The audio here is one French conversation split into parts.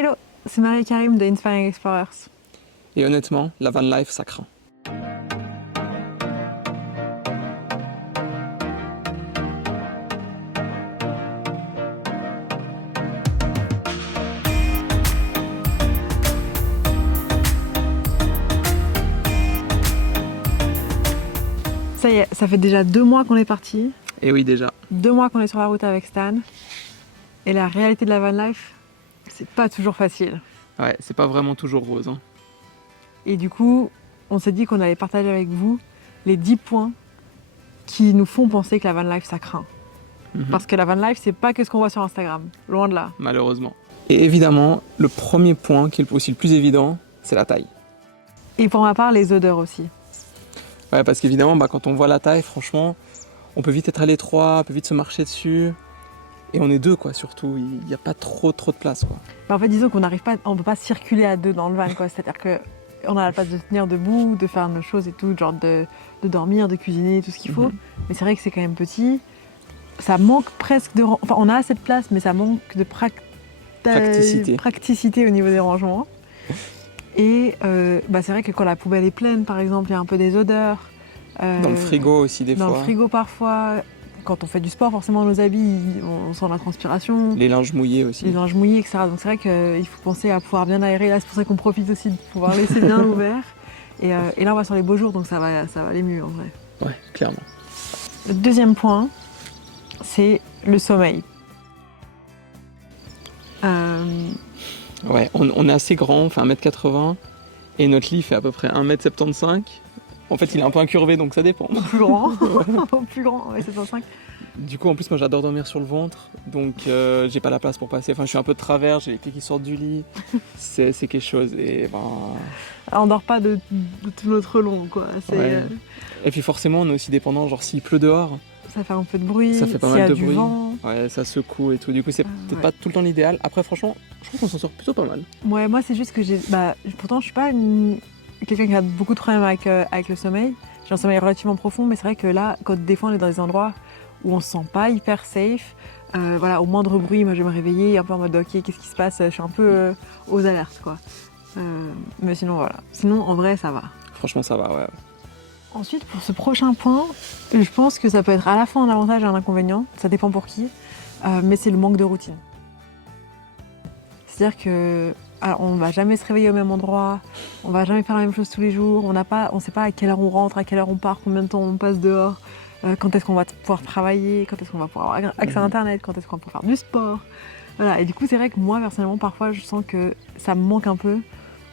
Hello, c'est Marie et Karim de Inspiring Explorers. Et honnêtement, la van life, ça craint. Ça y est, ça fait déjà 2 mois qu'on est parti. Et oui, déjà. 2 mois qu'on est sur la route avec Stan. Et la réalité de la van life, c'est pas toujours facile. Ouais, c'est pas vraiment toujours rose. Hein. Et du coup, on s'est dit qu'on allait partager avec vous les 10 points qui nous font penser que la van life, ça craint. Parce que la van life, c'est pas que ce qu'on voit sur Instagram. Loin de là. Malheureusement. Et évidemment, le premier point, qui est aussi le plus évident, c'est la taille. Et pour ma part, les odeurs aussi. Ouais, parce qu'évidemment, quand on voit la taille, franchement, on peut vite être à l'étroit, on peut vite se marcher dessus. Et on est deux, quoi, surtout. Il n'y a pas trop de place, quoi. En fait, disons qu'on n'arrive pas, on peut pas circuler à deux dans le van, quoi. C'est-à-dire que on a la place de tenir debout, de faire nos choses et tout, genre de dormir, de cuisiner, tout ce qu'il faut. Mais c'est vrai que c'est quand même petit. Ça manque presque de... Enfin, on a assez de place, mais ça manque de praticité au niveau des rangements. Et c'est vrai que quand la poubelle est pleine, par exemple, il y a un peu des odeurs. Dans le frigo aussi, des fois. Dans le frigo, parfois. Quand on fait du sport, forcément, nos habits, on sent la transpiration. Les linges mouillés aussi. Les linges mouillés, etc. Donc c'est vrai qu'il faut penser à pouvoir bien aérer. Là, c'est pour ça qu'on profite aussi de pouvoir laisser bien ouvert. Et là, on va sur les beaux jours, donc ça va aller mieux, en vrai. Ouais, clairement. Le deuxième point, c'est le sommeil. Ouais, on est assez grand, on fait 1m80, et notre lit fait à peu près 1m75. En fait, il est un peu incurvé, donc ça dépend. Plus grand, plus grand, ouais, 75. Du coup, en plus, moi, j'adore dormir sur le ventre, donc j'ai pas la place pour passer. Enfin, je suis un peu de travers, j'ai les pieds qui sortent du lit. C'est quelque chose, et Alors, on dort pas de tout notre long, quoi. Ouais. Et puis forcément, on est aussi dépendant, genre s'il pleut dehors. Ça fait un peu de bruit, ça fait pas s'il y mal a de du bruit. vent. Ouais, ça secoue et tout. Du coup, c'est peut-être pas tout le temps l'idéal. Après, franchement, je trouve qu'on s'en sort plutôt pas mal. Ouais, moi, c'est juste que pourtant, je suis pas quelqu'un qui a beaucoup de problèmes avec le sommeil. J'ai un sommeil relativement profond, mais c'est vrai que là, quand des fois on est dans des endroits où on se sent pas hyper safe, au moindre bruit, moi je vais me réveiller un peu en mode ok, qu'est-ce qui se passe? Je suis un peu aux alertes, quoi. Mais sinon, voilà. Sinon, en vrai, ça va. Franchement, ça va, ouais. Ensuite, pour ce prochain point, je pense que ça peut être à la fois un avantage et un inconvénient. Ça dépend pour qui. Mais c'est le manque de routine. C'est-à-dire que on va jamais se réveiller au même endroit, on va jamais faire la même chose tous les jours, on sait pas à quelle heure on rentre, à quelle heure on part, combien de temps on passe dehors, quand est-ce qu'on va pouvoir travailler, quand est-ce qu'on va pouvoir avoir accès à Internet, quand est-ce qu'on va pouvoir faire du sport. Voilà. Et du coup, c'est vrai que moi, personnellement, parfois, je sens que ça me manque un peu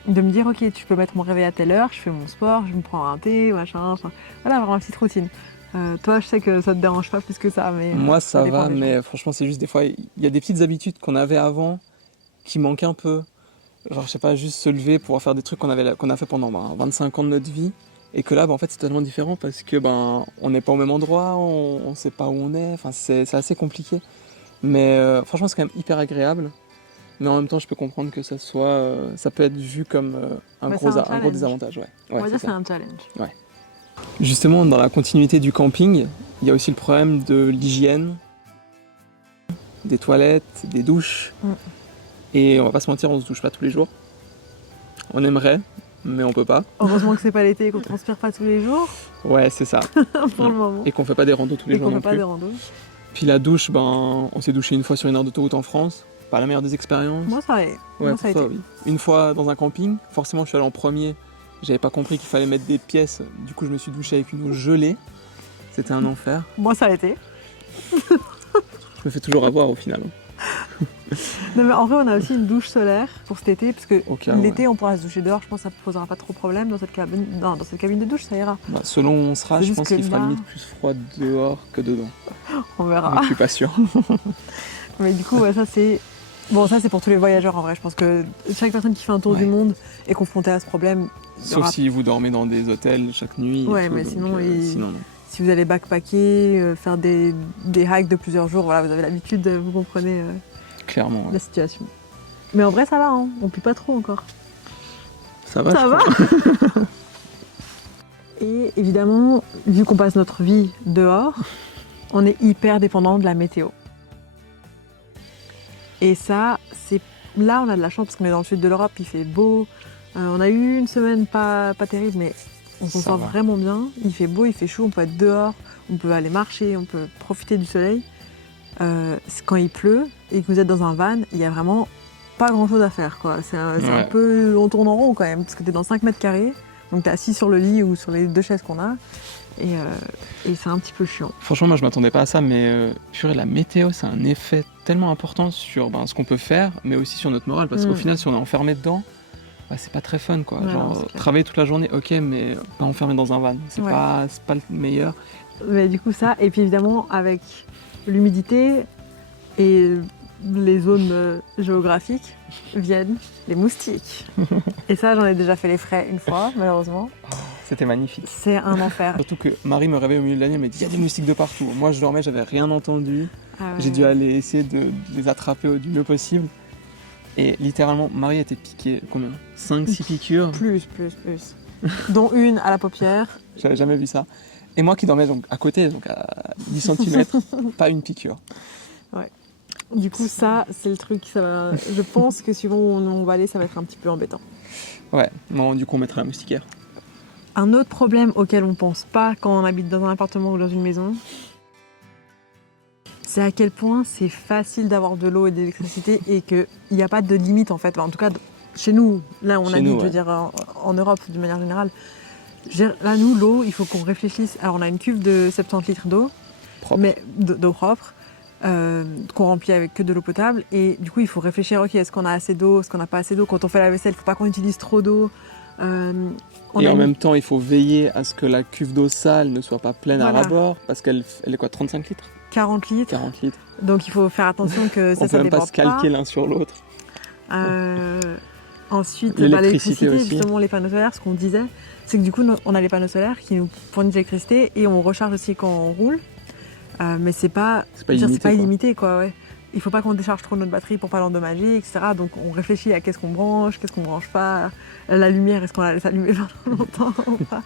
de me dire, ok, tu peux mettre mon réveil à telle heure, je fais mon sport, je me prends un thé, machin, enfin, voilà, avoir une petite routine. Toi, je sais que ça te dérange pas plus que ça, mais... Moi, ça va, mais franchement, c'est juste des fois, il y a des petites habitudes qu'on avait avant qui manquent un peu. Genre, je sais pas, juste se lever pour faire des trucs qu'on a fait pendant 25 ans de notre vie. Et que là, en fait, c'est totalement différent parce que on n'est pas au même endroit, on sait pas où on est. Enfin, c'est assez compliqué. Mais franchement, c'est quand même hyper agréable. Mais en même temps, je peux comprendre que ça peut être vu comme un gros désavantage. Ouais. On va dire que c'est un challenge. Ouais. Justement, dans la continuité du camping, il y a aussi le problème de l'hygiène, des toilettes, des douches. Et on va pas se mentir, on se douche pas tous les jours. On aimerait, mais on peut pas. Heureusement que c'est pas l'été et qu'on transpire pas tous les jours. Ouais, c'est ça. Pour le moment. Et qu'on fait pas des randos tous les jours non plus. Puis la douche, on s'est douché une fois sur une heure d'autoroute en France. Pas la meilleure des expériences. Moi, ça a été. Ouais, pour toi, oui. Une fois dans un camping, forcément, je suis allé en premier. J'avais pas compris qu'il fallait mettre des pièces. Du coup, je me suis douché avec une eau gelée. C'était un enfer. Moi, ça a été. Je me fais toujours avoir au final. Non, mais en vrai, on a aussi une douche solaire pour cet été, parce que l'été, on pourra se doucher dehors. Je pense que ça ne posera pas trop de problème dans cette cabine. Non, dans cette cabine de douche, ça ira. Selon où on sera, je pense qu'il fera limite plus froid dehors que dedans. On verra. Donc, je suis pas sûr. Mais du coup, ça c'est... Bon, ça c'est pour tous les voyageurs en vrai. Je pense que chaque personne qui fait un tour du monde est confrontée à ce problème. Sauf si vous dormez dans des hôtels chaque nuit. Ouais, mais sinon, non. Si vous allez backpacker, faire des hikes de plusieurs jours, voilà, vous avez l'habitude, vous comprenez clairement la situation. Mais en vrai, ça va, hein. On pue pas trop encore. Ça va. Ça va. Et évidemment, vu qu'on passe notre vie dehors, on est hyper dépendant de la météo. Et ça, c'est là, on a de la chance parce qu'on est dans le sud de l'Europe, il fait beau. On a eu une semaine pas terrible, mais on s'en Ça sort va. vraiment bien. Il fait beau, il fait chaud, on peut être dehors, on peut aller marcher, on peut profiter du soleil. Quand il pleut et que vous êtes dans un van, il y a vraiment pas grand chose à faire, quoi. C'est un Ouais. peu. On tourne en rond quand même, parce que t'es dans 5 mètres carrés, donc t'es assis sur le lit ou sur les 2 chaises qu'on a, et c'est un petit peu chiant. Franchement, moi je m'attendais pas à ça, mais purée, la météo, c'est un effet tellement important sur ce qu'on peut faire, mais aussi sur notre morale, parce qu'au final, si on est enfermé dedans, c'est pas très fun, quoi. Ouais, Genre, non, c'est clair. travailler toute la journée, ok, mais pas enfermé dans un van, c'est Ouais. pas le meilleur. Mais du coup, ça, et puis évidemment, avec l'humidité et les zones géographiques, viennent les moustiques. Et ça, j'en ai déjà fait les frais une fois, malheureusement. C'était magnifique. C'est un enfer. Surtout que Marie me réveille au milieu de la nuit, elle me dit il y a des moustiques de partout. Moi je dormais, j'avais rien entendu. Ah ouais. J'ai dû aller essayer de les attraper du mieux possible. Et littéralement, Marie était piquée, combien 5-6 piqûres. Plus. Dont une à la paupière. J'avais jamais vu ça. Et moi qui dormais donc à côté, donc à 10 cm, pas une piqûre. Du coup, ça, c'est le truc. Je pense que suivant où on va aller, ça va être un petit peu embêtant. Ouais, non, du coup on mettra la moustiquaire. Un autre problème auquel on pense pas quand on habite dans un appartement ou dans une maison, c'est à quel point c'est facile d'avoir de l'eau et de l'électricité et qu'il n'y a pas de limite en fait. Enfin, en tout cas, chez nous, là on Chez habite, nous, je veux dire, en Europe de manière générale. Là, nous, l'eau, il faut qu'on réfléchisse. Alors, on a une cuve de 70 litres d'eau, Propre. mais d'eau propre, qu'on remplit avec que de l'eau potable. Et du coup, il faut réfléchir, ok, est-ce qu'on a assez d'eau, est-ce qu'on n'a pas assez d'eau. Quand on fait la vaisselle, il ne faut pas qu'on utilise trop d'eau. Et en même temps, il faut veiller à ce que la cuve d'eau sale ne soit pas pleine à Voilà. rabord, parce qu'elle est quoi, 35 litres 40 litres. 40 litres. Donc, il faut faire attention que On peut ça même pas déborde se calquer l'un sur l'autre. Ensuite, L'électricité aussi. justement, les panneaux solaires, ce qu'on disait, c'est que du coup, on a les panneaux solaires qui nous fournissent de l'électricité et on recharge aussi quand on roule. Mais c'est pas illimité, quoi. Ouais. Il faut pas qu'on décharge trop notre batterie pour pas l'endommager, etc. Donc on réfléchit à qu'est-ce qu'on branche pas. La lumière, est-ce qu'on la laisse allumer pendant longtemps ou pas.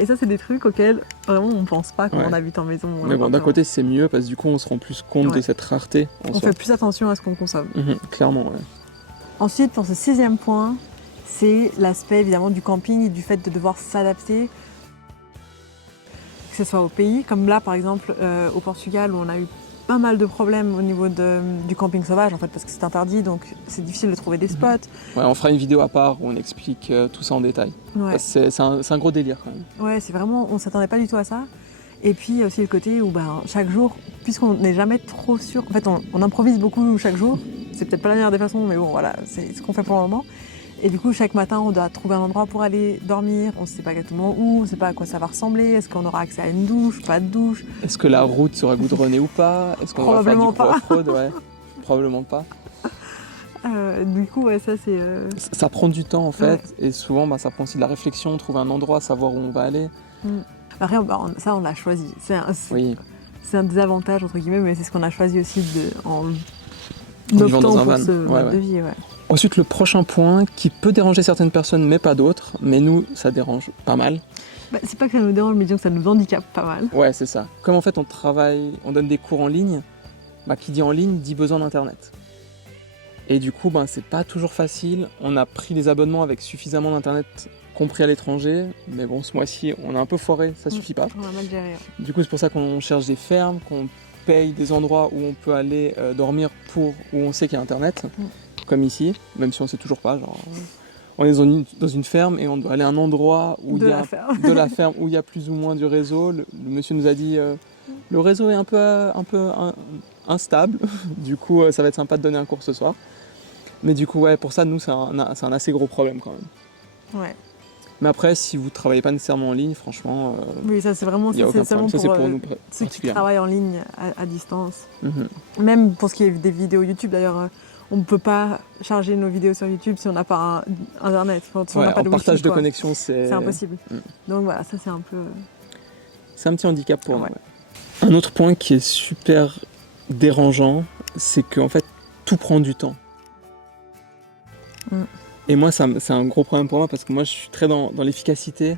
Et ça, c'est des trucs auxquels vraiment on pense pas quand on habite en maison. Mais bon, d'un côté, c'est mieux parce que du coup, on se rend plus compte de cette rareté. On fait plus attention à ce qu'on consomme. Clairement, ouais. Ensuite, pour ce 6e point, c'est l'aspect évidemment du camping et du fait de devoir s'adapter, que ce soit au pays, comme là par exemple au Portugal où on a eu pas mal de problèmes au niveau du camping sauvage en fait parce que c'est interdit donc c'est difficile de trouver des spots. Ouais, on fera une vidéo à part où on explique tout ça en détail. Ouais. C'est un gros délire quand même. Ouais, c'est vraiment, on s'attendait pas du tout à ça. Et puis il y a aussi le côté où chaque jour, puisqu'on n'est jamais trop sûr, en fait on improvise beaucoup chaque jour, c'est peut-être pas la meilleure des façons, mais bon voilà, c'est ce qu'on fait pour le moment. Et du coup, chaque matin, on doit trouver un endroit pour aller dormir. On ne sait pas exactement où, on ne sait pas à quoi ça va ressembler. Est-ce qu'on aura accès à une douche, pas de douche? Est-ce que la route sera goudronnée ou pas? Est-ce qu'on va faire du off-road? Ouais, probablement pas. Du coup, ouais, ça c'est... Ça prend du temps en fait, et souvent ça prend aussi de la réflexion, trouver un endroit, savoir où on va aller. Après, ça on l'a choisi. C'est un désavantage entre guillemets, mais c'est ce qu'on a choisi aussi en optant dans un pour van. ce mode de vie. Ouais. Ensuite, le prochain point qui peut déranger certaines personnes, mais pas d'autres, mais nous, ça dérange pas mal. C'est pas que ça nous dérange, mais disons que ça nous handicape pas mal. Ouais, c'est ça. Comme en fait on travaille, on donne des cours en ligne, qui dit en ligne dit besoin d'internet. Et du coup, c'est pas toujours facile. On a pris des abonnements avec suffisamment d'internet compris à l'étranger, mais bon, ce mois-ci, on a un peu foiré, ça suffit pas. On a mal géré. Du coup, c'est pour ça qu'on cherche des fermes, qu'on paye des endroits où on peut aller dormir où on sait qu'il y a internet, comme ici, même si on sait toujours pas. Genre, on est dans une ferme et on doit aller à un endroit où de la ferme où il y a plus ou moins du réseau. Le monsieur nous a dit le réseau est un peu instable, du coup ça va être sympa de donner un cours ce soir. Mais du coup, ouais, pour ça, nous, c'est un assez gros problème quand même. Ouais. Mais après, si vous travaillez pas nécessairement en ligne, franchement, oui, ça c'est vraiment seulement pour nous ceux qui travaillent en ligne à distance. Même pour ce qui est des vidéos YouTube, d'ailleurs, on ne peut pas charger nos vidéos sur YouTube si on n'a pas internet. Si on n'a pas de partage wifi, de connexion, c'est impossible. Donc voilà, ça c'est un peu. C'est un petit handicap pour nous. Ouais. Un autre point qui est super dérangeant, c'est qu'en fait, tout prend du temps. Et moi, c'est un gros problème pour moi parce que moi, je suis très dans l'efficacité.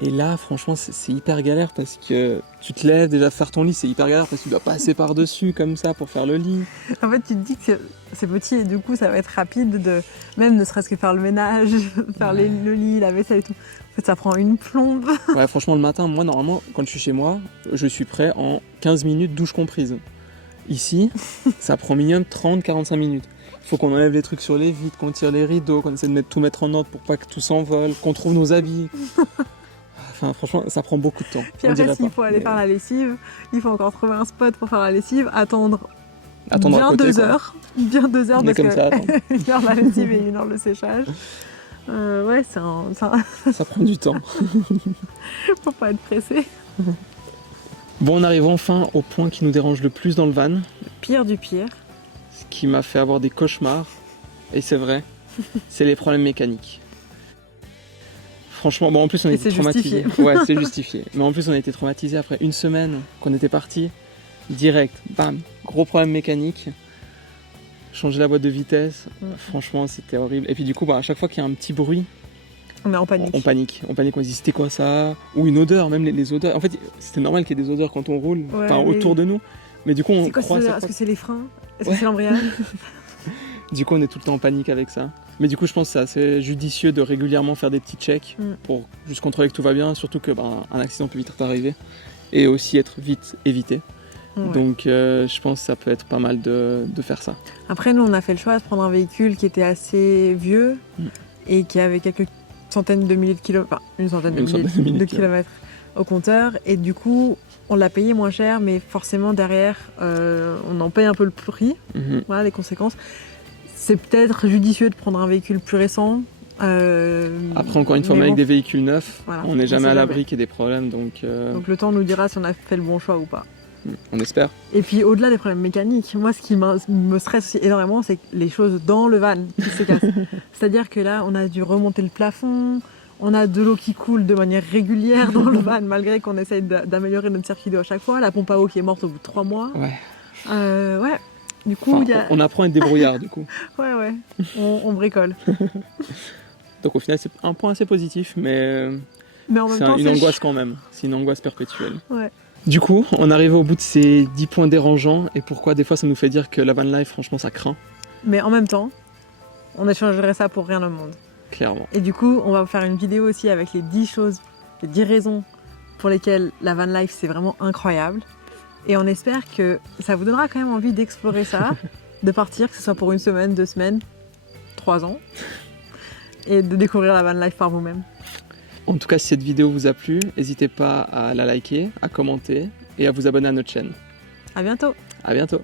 Et là, franchement, c'est hyper galère parce que tu te lèves, déjà faire ton lit, c'est hyper galère parce que tu dois passer par-dessus comme ça pour faire le lit. En fait, tu te dis que c'est petit et du coup, ça va être rapide de même ne serait-ce que faire le ménage, faire le lit, la vaisselle et tout. En fait, ça prend une plombe. Ouais, franchement, le matin, moi, normalement, quand je suis chez moi, je suis prêt en 15 minutes, douche comprise. Ici, ça prend minimum 30-45 minutes. Il faut qu'on enlève les trucs sur les vitres, qu'on tire les rideaux, qu'on essaie de tout mettre en ordre pour pas que tout s'envole, qu'on trouve nos habits. Enfin, franchement, ça prend beaucoup de temps. Puis après, s'il faut aller faire la lessive, il faut encore trouver un spot pour faire la lessive, attendre bien à côté, 2 heures. Bien 2 heures On est parce comme ça, attends. que 1 heure la lessive et 1 heure le séchage. Ouais, Ça prend du temps. faut pas être pressé. Bon, on arrive enfin au point qui nous dérange le plus dans le van, Pire du pire. ce qui m'a fait avoir des cauchemars, et c'est vrai, c'est les problèmes mécaniques. Franchement, bon, en plus on a Et été c'est traumatisés. justifié. Ouais, c'est justifié. Mais en plus on a été traumatisés après une semaine qu'on était parti, direct, bam, gros problème mécanique. Changer la boîte de vitesse, franchement c'était horrible. Et puis du coup, à chaque fois qu'il y a un petit bruit, On est en panique. on panique. On panique, on se dit c'était quoi ça? Ou une odeur, même les odeurs. En fait, c'était normal qu'il y ait des odeurs quand on roule, Ouais, autour de nous. Mais du coup, on C'est quoi croit. ces odeurs? Est-ce que c'est les freins? Est-ce Ouais. que c'est l'embrayage? Du coup, on est tout le temps en panique avec ça. Mais du coup, je pense que c'est assez judicieux de régulièrement faire des petits checks pour juste contrôler que tout va bien, surtout que un accident peut vite arriver et aussi être vite évité. Ouais. Donc, je pense que ça peut être pas mal de faire ça. Après, nous, on a fait le choix de prendre un véhicule qui était assez vieux et qui avait quelques centaines de milliers de kilomètres, enfin une centaine de milliers de kilomètres au compteur. Et du coup, on l'a payé moins cher, mais forcément derrière, on en paye un peu le prix. Voilà les conséquences. C'est peut-être judicieux de prendre un véhicule plus récent. Après, encore une fois, mais avec bon, des véhicules neufs, voilà, on n'est jamais sait à l'abri qu'il y ait des problèmes. Donc le temps nous dira si on a fait le bon choix ou pas. on espère. Et puis au-delà des problèmes mécaniques, moi ce qui me stresse aussi énormément, c'est les choses dans le van qui se cassent. C'est-à-dire que là, on a dû remonter le plafond, on a de l'eau qui coule de manière régulière dans le van, malgré qu'on essaye d'améliorer notre circuit d'eau à chaque fois. La pompe à eau qui est morte au bout de 3 mois. Ouais. Ouais. Du coup, Enfin, on apprend à être débrouillard du coup. Ouais. On bricole. Donc au final, c'est un point assez positif, mais en même temps, une angoisse quand même. C'est une angoisse perpétuelle. Ouais. Du coup, on arrive au bout de ces 10 points dérangeants et pourquoi des fois ça nous fait dire que la van life, franchement, ça craint. Mais en même temps, on échangerait ça pour rien au monde. Clairement. Et du coup, on va vous faire une vidéo aussi avec les 10 choses, les 10 raisons pour lesquelles la van life c'est vraiment incroyable. Et on espère que ça vous donnera quand même envie d'explorer ça, de partir, que ce soit pour 1 semaine, 2 semaines, 3 ans, et de découvrir la van life par vous-même. En tout cas, si cette vidéo vous a plu, n'hésitez pas à la liker, à commenter et à vous abonner à notre chaîne. À bientôt! À bientôt!